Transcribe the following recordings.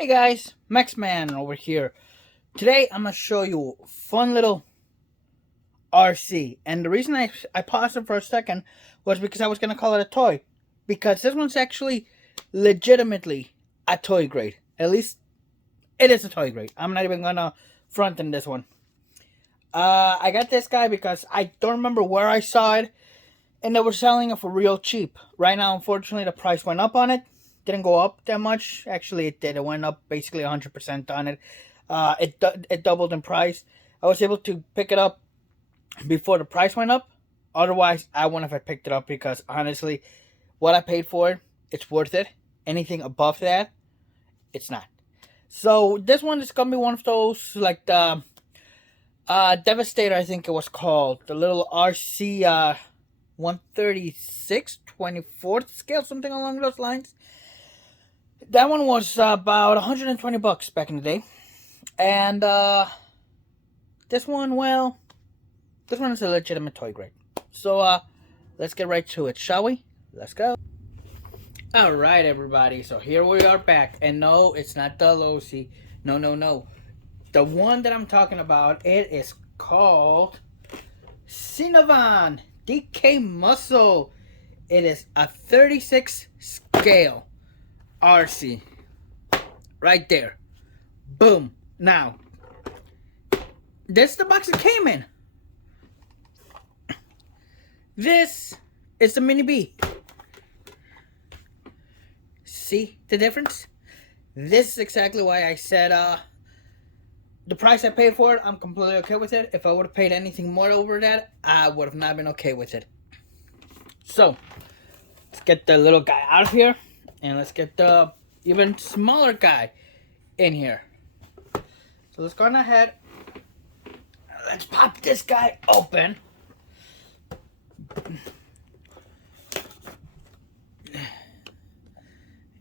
Hey guys, Maxman over here. Today I'm gonna show you a fun little RC, and the reason I paused it for a second was because I was gonna call it a toy, because this one's actually legitimately a toy grade. At least it is a toy grade. I'm not even gonna front in this one. I got this guy because I don't remember where I saw it, and they were selling it for real cheap. Right now, unfortunately, the price went up on it. Didn't go up that much. Actually, it did. It went up basically 100% on it. It doubled in price. I was able to pick it up before the price went up. Otherwise, I wouldn't have picked it up because honestly, what I paid for it, it's worth it. Anything above that, it's not. So this one is gonna be one of those like the Devastator, I think it was called, the little RC 136 24th scale, something along those lines. That one was about 120 bucks back in the day. And this one, well, this one is a legitimate toy grade. So let's get right to it, shall we? Let's go. Alright, everybody, so here we are back. And no, it's not the Losi. No. The one that I'm talking about, it is called Cinnabon DK Muscle. It is a 36 scale RC. Right there. Boom. Now, this is the box it came in. This is the Mini B. See the difference? This is exactly why I said the price I paid for it, I'm completely okay with it. If I would have paid anything more over that, I would have not been okay with it. So, let's get the little guy out of here. And let's get the even smaller guy in here. So let's go on ahead. Let's pop this guy open.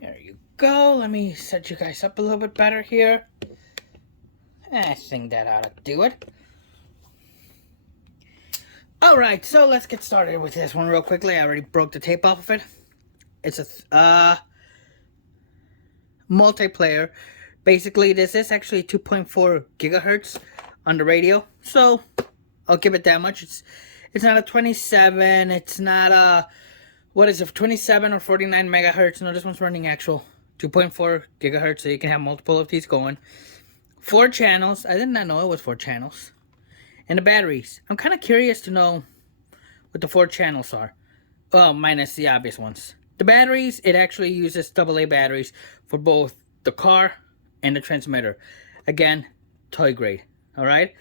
There you go. Let me set you guys up a little bit better here. I think that ought to do it. Alright, so let's get started with this one real quickly. I already broke the tape off of it. It's a multiplayer. Basically, this is actually 2.4 gigahertz on the radio. So, I'll give it that much. It's not a 27. It's not a, what is it, 27 or 49 megahertz. No, this one's running actual 2.4 gigahertz. So you can have multiple of these going. 4 channels. I did not know it was 4 channels. And the batteries. I'm kind of curious to know what the 4 channels are. Well, minus the obvious ones. The batteries, it actually uses AA batteries for both the car and the transmitter. Again, toy grade. Alright?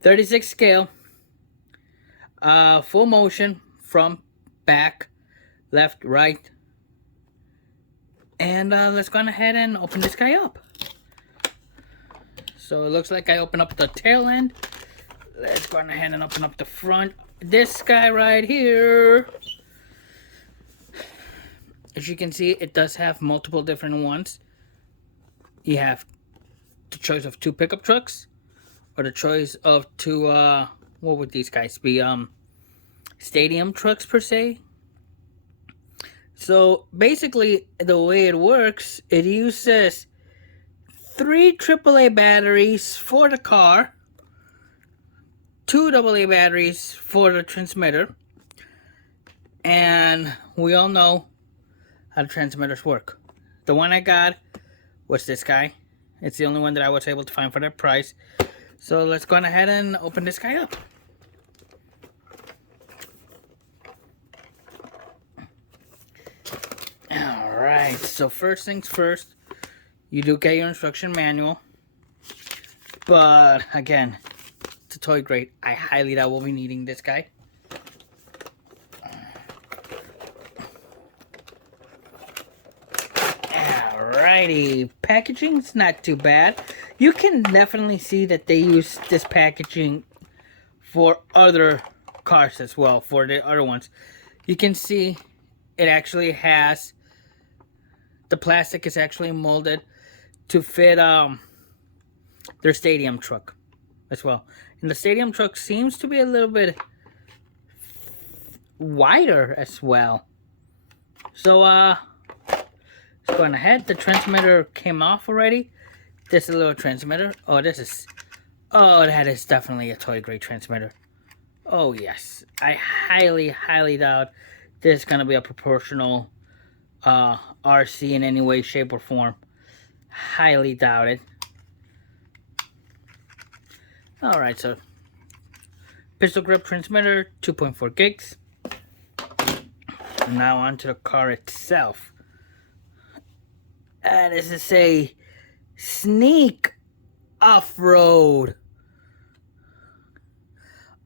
36 scale. Full motion from back, left, right. And let's go ahead and open this guy up. So it looks like I open up the tail end. Let's go ahead and open up the front. This guy right here. As you can see, it does have multiple different ones. You have the choice of 2 pickup trucks, or the choice of 2, what would these guys be? Stadium trucks per se. So basically, the way it works, it uses 3 AAA batteries for the car, 2 AA batteries for the transmitter, and we all know how the transmitters work. The one I got was this guy. It's the only one that I was able to find for that price. So let's go ahead and open this guy up. Alright, so first things first, you do get your instruction manual. But again, it's a toy grade. I highly doubt we'll be needing this guy. Alrighty, packaging's not too bad. You can definitely see that they use this packaging for other cars as well, for the other ones. You can see it actually has, the plastic is actually molded to fit their stadium truck as well. And the stadium truck seems to be a little bit wider as well. So Going ahead, the transmitter came off already. This is a little transmitter. Oh, that is definitely a toy grade transmitter. Oh yes, I highly doubt this is gonna be a proportional RC in any way, shape, or form. Highly doubt it. All right, so pistol grip transmitter, 2.4 gigs. Now onto the car itself. This is a sneak off-road.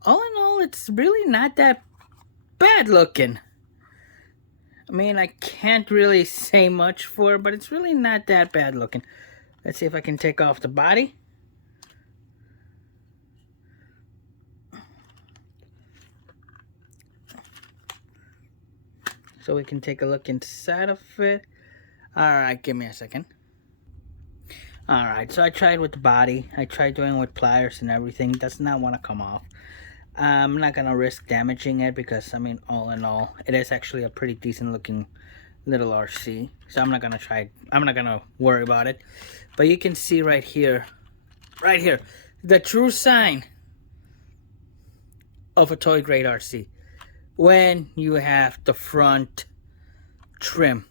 All in all, it's really not that bad looking. I mean, I can't really say much for it, but it's really not that bad looking. Let's see if I can take off the body. So we can take a look inside of it. Alright, give me a second. Alright, so I tried with the body. I tried doing it with pliers and everything. It does not want to come off. I'm not going to risk damaging it because, I mean, all in all, it is actually a pretty decent looking little RC. So I'm not going to try it. I'm not going to worry about it. But you can see right here, the true sign of a toy grade RC. When you have the front trim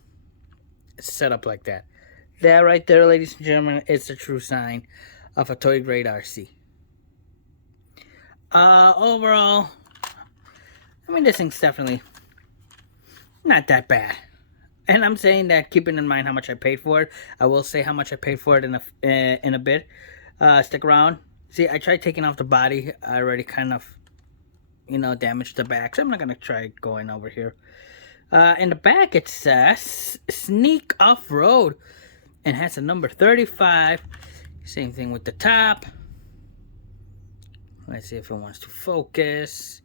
set up like that. That right there, ladies and gentlemen, is the true sign of a toy grade RC. Overall, I mean, this thing's definitely not that bad. And I'm saying that keeping in mind how much I paid for it. I will say how much I paid for it in a bit. Stick around. See, I tried taking off the body. I already kind of, you know, damaged the back. So I'm not going to try going over here. In the back it says Sneak Off-Road. And has a number 35. Same thing with the top. Let's see if it wants to focus.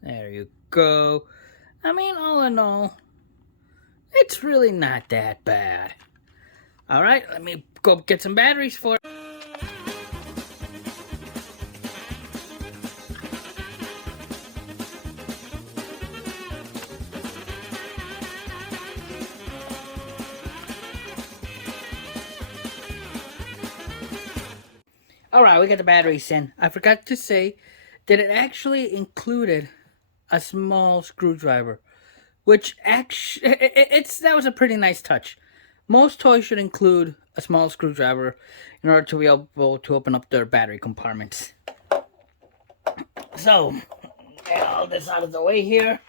There you go. I mean, all in all, it's really not that bad. Alright, let me go get some batteries for it. Alright, we got the batteries in. I forgot to say that it actually included a small screwdriver, which actually, that was a pretty nice touch. Most toys should include a small screwdriver in order to be able to open up their battery compartments. So, get all this out of the way here.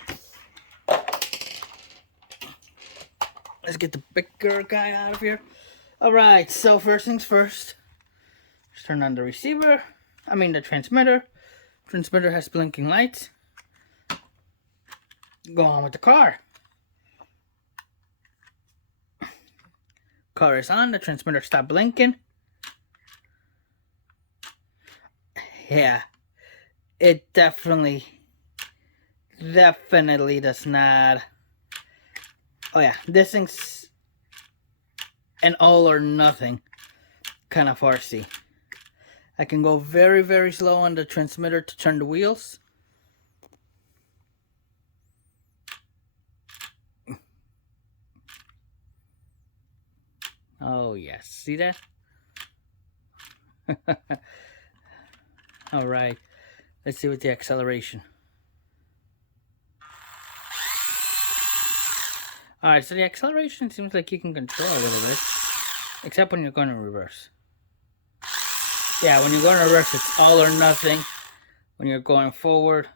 Let's get the bigger guy out of here. Alright, so first things first. Just turn on the receiver. I mean the transmitter. Transmitter has blinking lights. Go on with the car. Car is on. The transmitter stopped blinking. Yeah. It definitely does not. Oh yeah. This thing's an all or nothing kind of RC. I can go very slow on the transmitter to turn the wheels. Oh yes, see that? Alright, let's see with the acceleration. Alright, so the acceleration seems like you can control a little bit. Except when you're going in reverse. Yeah, when you go in reverse, it's all or nothing. When you're going forward,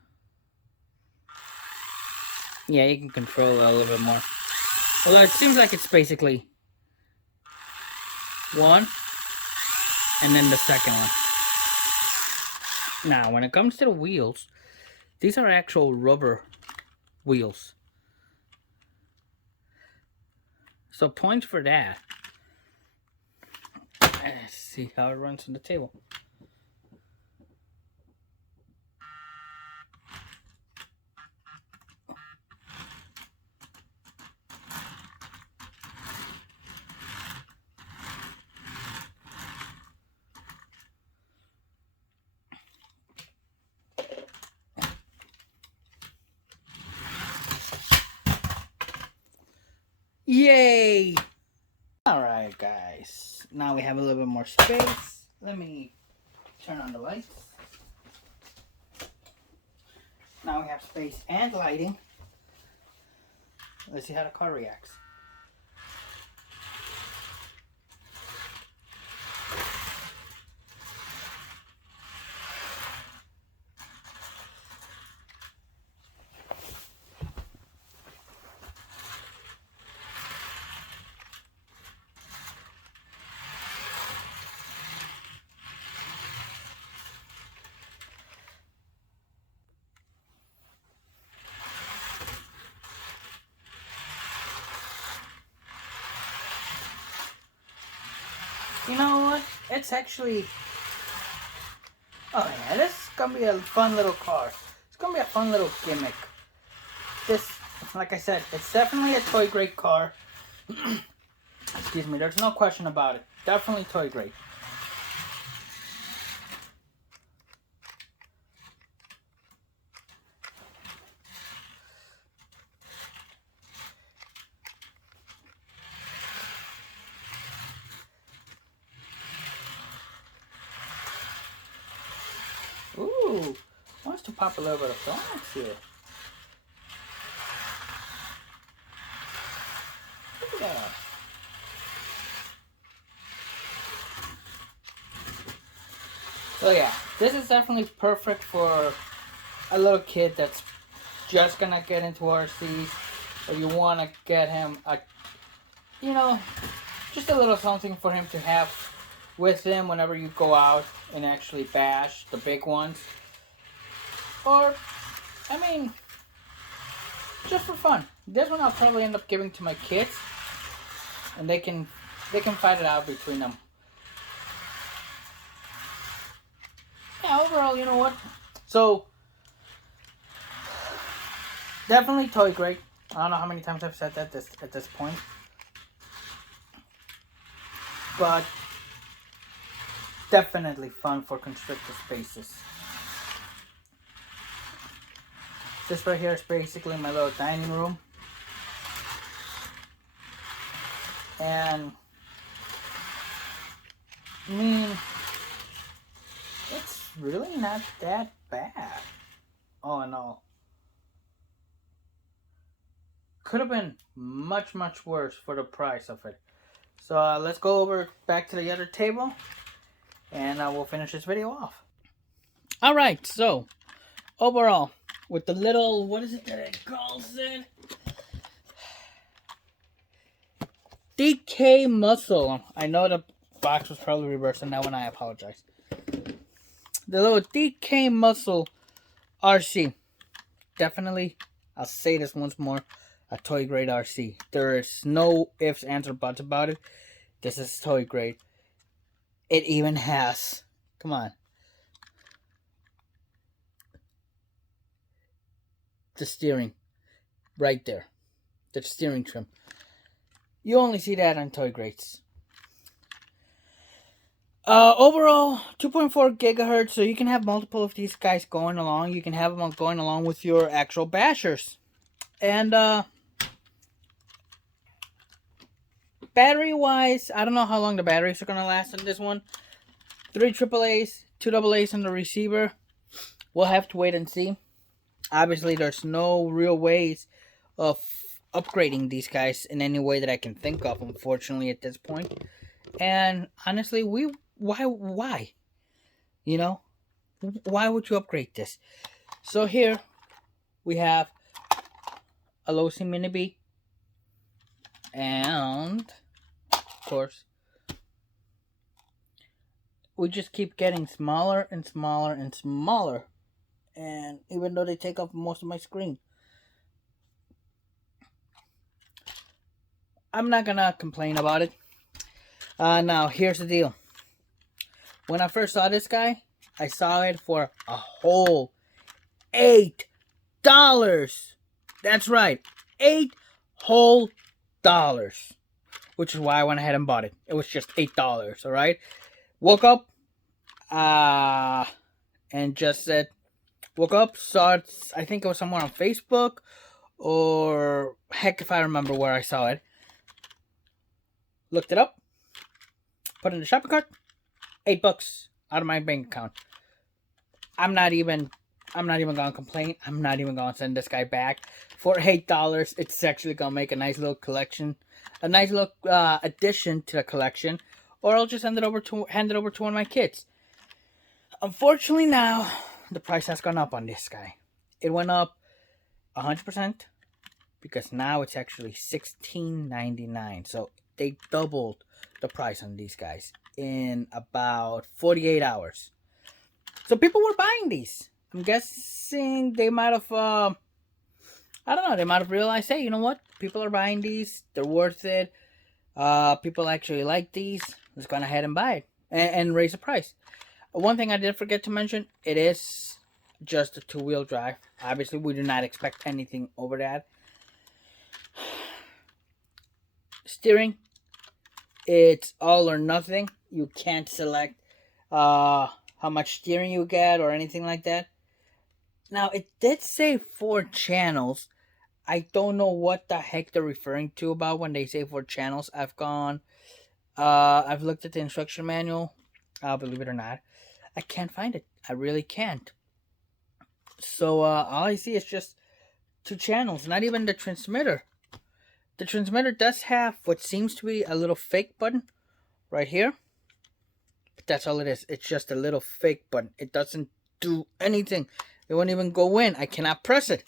yeah, you can control it a little bit more. Although it seems like it's basically one, and then the second one. Now, when it comes to the wheels, these are actual rubber wheels. So points for that. Let's see how it runs on the table. Yay! Alright, guys. Now we have a little bit more space. Let me turn on the lights. Now we have space and lighting. Let's see how the car reacts. You know what? It's actually... Oh yeah, this is gonna be a fun little car. It's gonna be a fun little gimmick. This, like I said, it's definitely a toy grade car. Excuse me, there's no question about it. Definitely toy grade. Ooh, wants to pop a little bit of donuts here. Look at that. So yeah, this is definitely perfect for a little kid that's just gonna get into RCs, or you want to get him a, you know, just a little something for him to have with him whenever you go out and actually bash the big ones. Or, I mean, just for fun. This one I'll probably end up giving to my kids, and they can fight it out between them. Yeah, overall, you know what? So, definitely toy grade. I don't know how many times I've said that at this point. But definitely fun for constricted spaces. This right here is basically my little dining room. And I mean, it's really not that bad. Oh no. Could have been much, much worse for the price of it. So let's go over back to the other table, and we'll finish this video off. Alright, so overall, with the little, what is it that it calls it? DK Muscle. I know the box was probably reversed on that one, I apologize. The little DK Muscle RC. Definitely, I'll say this once more, a toy grade RC. There is no ifs, ands, or buts about it. This is toy grade. It even has, come on, the steering right there. The steering trim. You only see that on toy grades. Overall, 2.4 gigahertz, so you can have multiple of these guys going along. You can have them going along with your actual bashers. And, battery-wise, I don't know how long the batteries are going to last on this one. 3 AAAs, 2 AA's on the receiver. We'll have to wait and see. Obviously, there's no real ways of upgrading these guys in any way that I can think of, unfortunately, at this point. And honestly, why? You know, why would you upgrade this? So here we have a Losi Mini B, and of course, we just keep getting smaller and smaller and smaller. And even though they take up most of my screen, I'm not gonna complain about it. Now, here's the deal. When I first saw this guy, I saw it for a whole $8. That's right, $8 whole dollars. Which is why I went ahead and bought it. It was just $8, alright? Woke up, and just said, saw it, I think it was somewhere on Facebook, or heck if I remember where I saw it. Looked it up. Put it in the shopping cart. $8 out of my bank account. I'm not even gonna complain. I'm not even gonna send this guy back. For $8, it's actually gonna make a nice little collection, a nice little addition to the collection, or I'll just hand it over to one of my kids. Unfortunately, now the price has gone up on this guy. It went up 100% because now it's actually $16.99. So they doubled the price on these guys in about 48 hours. So people were buying these. I'm guessing they might have, I don't know, they might have realized, hey, you know what? People are buying these. They're worth it. People actually like these. Let's go ahead and buy it and raise the price. One thing I did forget to mention, it is just a two-wheel drive. Obviously, we do not expect anything over that. Steering, it's all or nothing. You can't select how much steering you get or anything like that. Now, it did say 4 channels. I don't know what the heck they're referring to about when they say 4 channels. I've looked at the instruction manual. Believe it or not, I can't find it. I really can't. So, all I see is just 2 channels. Not even the transmitter. The transmitter does have what seems to be a little fake button right here. But that's all it is. It's just a little fake button. It doesn't do anything. It won't even go in. I cannot press it.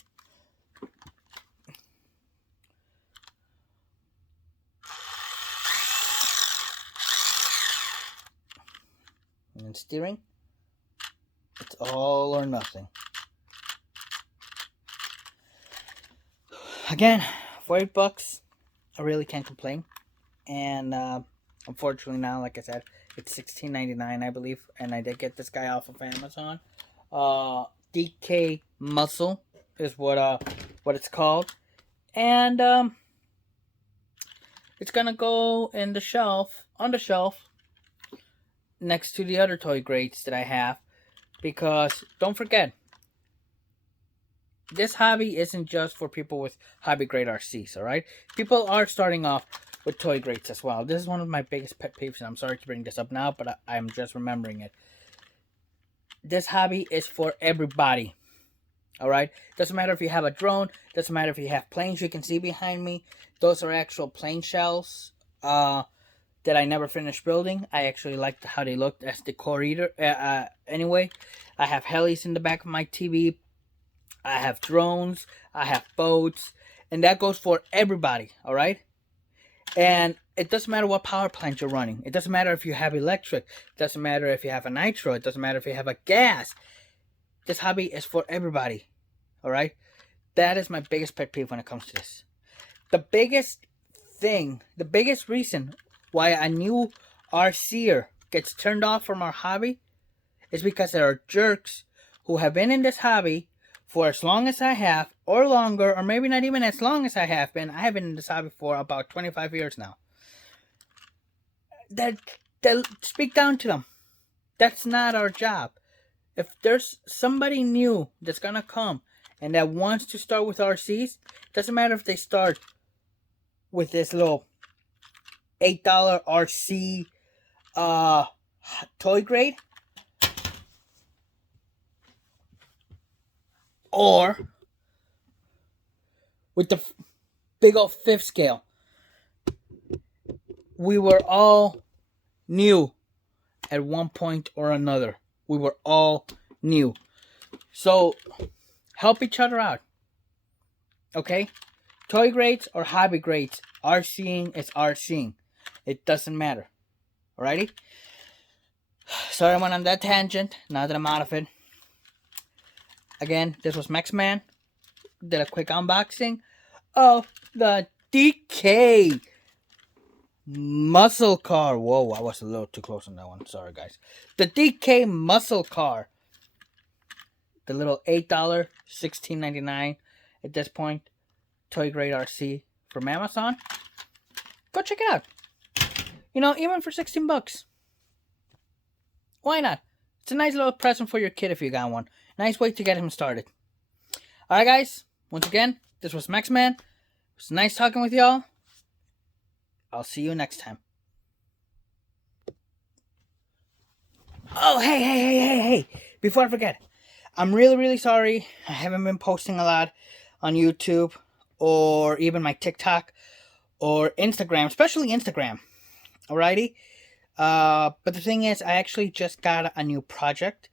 And steering, it's all or nothing. Again, for $8, I really can't complain. And unfortunately now, like I said, it's $16.99, I believe. And I did get this guy off of Amazon. DK Muscle is what it's called. And it's gonna go on the shelf next to the other toy grates that I have, because don't forget, this hobby isn't just for people with hobby grade RCs, alright? People are starting off with toy grates as well. This is one of my biggest pet peeves, and I'm sorry to bring this up now, but I'm just remembering it. This hobby is for everybody, alright? Doesn't matter if you have a drone, doesn't matter if you have planes you can see behind me. Those are actual plane shells that I never finished building. I actually liked how they looked as decor anyway. I have helis in the back of my TV. I have drones. I have boats. And that goes for everybody, alright? And it doesn't matter what power plant you're running. It doesn't matter if you have electric. It doesn't matter if you have a nitro. It doesn't matter if you have a gas. This hobby is for everybody, alright? That is my biggest pet peeve when it comes to this. The biggest reason why a new RCer gets turned off from our hobby is because there are jerks who have been in this hobby for as long as I have, or longer, or maybe not even as long as I have been. I have been in this hobby for about 25 years now. That speak down to them. That's not our job. If there's somebody new that's gonna come and that wants to start with RCs, doesn't matter if they start with this little $8 RC toy grade, or with the big old 5th scale. We were all new at one point or another. We were all new. So help each other out. Okay? Toy grades or hobby grades, RCing is RCing. It doesn't matter. Alrighty? Sorry I went on that tangent. Now that I'm out of it. Again, this was Maxman. Did a quick unboxing of the DK muscle car. Whoa, I was a little too close on that one. Sorry, guys. The DK muscle car. The little $8, $16.99 at this point. Toy grade RC from Amazon. Go check it out. You know, even for 16 bucks. Why not? It's a nice little present for your kid if you got one. Nice way to get him started. Alright, guys. Once again, this was Maxman. It was nice talking with y'all. I'll see you next time. Oh, hey. Before I forget, I'm really sorry. I haven't been posting a lot on YouTube or even my TikTok or Instagram, especially Instagram. Alrighty? But the thing is, I actually just got a new project,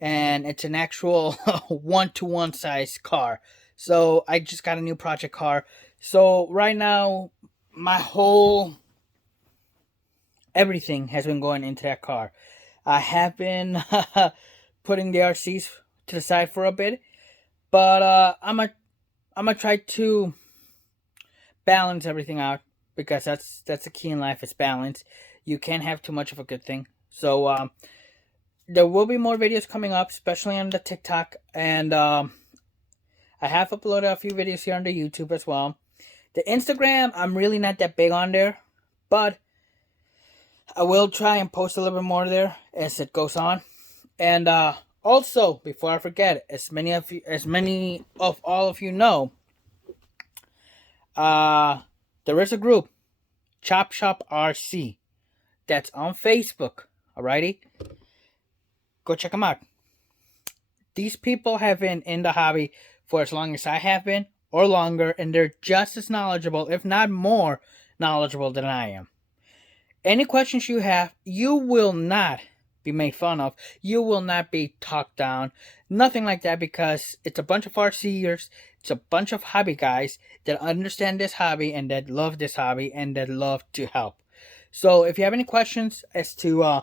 and it's an actual 1-to-1 size car. So I just got a new project car. So right now, my whole everything has been going into that car. I have been putting the RCs to the side for a bit, but I'm gonna try to balance everything out, because that's the key in life, is balance. You can't have too much of a good thing. So there will be more videos coming up, especially on the TikTok, and I have uploaded a few videos here on the YouTube as well. The Instagram, I'm really not that big on there, but I will try and post a little bit more there as it goes on. And also, before I forget, as many of all of you know, there is a group, Chop Shop RC, that's on Facebook. Alrighty, go check them out. These people have been in the hobby for as long as I have been, or longer, and they're just as knowledgeable, if not more knowledgeable than I am. Any questions you have, you will not be made fun of. You will not be talked down. Nothing like that, because it's a bunch of RCers. It's a bunch of hobby guys that understand this hobby and that love this hobby and that love to help. So if you have any questions as to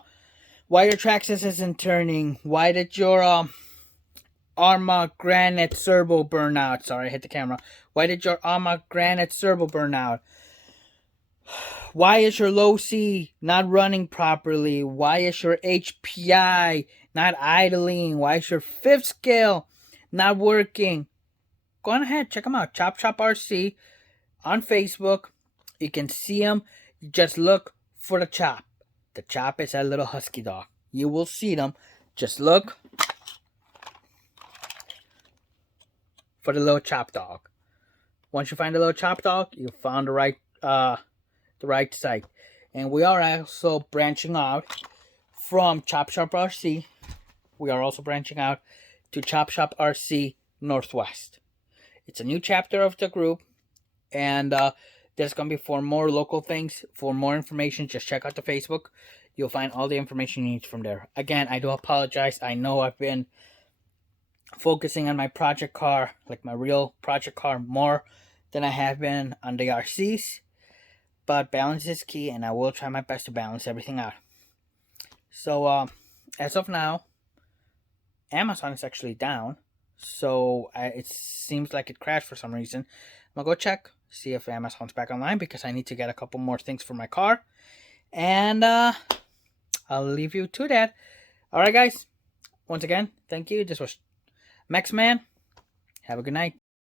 why your Traxxas isn't turning, why did your Arma Granite Servo burn out? Sorry, I hit the camera. Why did your Arma Granite Servo burn out? Why is your low C not running properly? Why is your HPI not idling? Why is your fifth scale not working? Go on ahead, check them out. Chop Shop RC on Facebook. You can see them. You just look for the Chop. The Chop is that little husky dog. You will see them. Just look for the little Chop dog. Once you find the little Chop dog, you found the right site. And we are also branching out from Chop Shop RC. We are also branching out to Chop Shop RC Northwest. It's a new chapter of the group, and there's going to be for more local things. For more information, just check out the Facebook. You'll find all the information you need from there. Again, I do apologize. I know I've been focusing on my project car, like my real project car, more than I have been on the RCs. But balance is key, and I will try my best to balance everything out. So, as of now, Amazon is actually down. So, it seems like it crashed for some reason. I'm going to go check, see if Amazon's back online, because I need to get a couple more things for my car. And I'll leave you to that. Alright, guys. Once again, thank you. This was Max Man. Have a good night.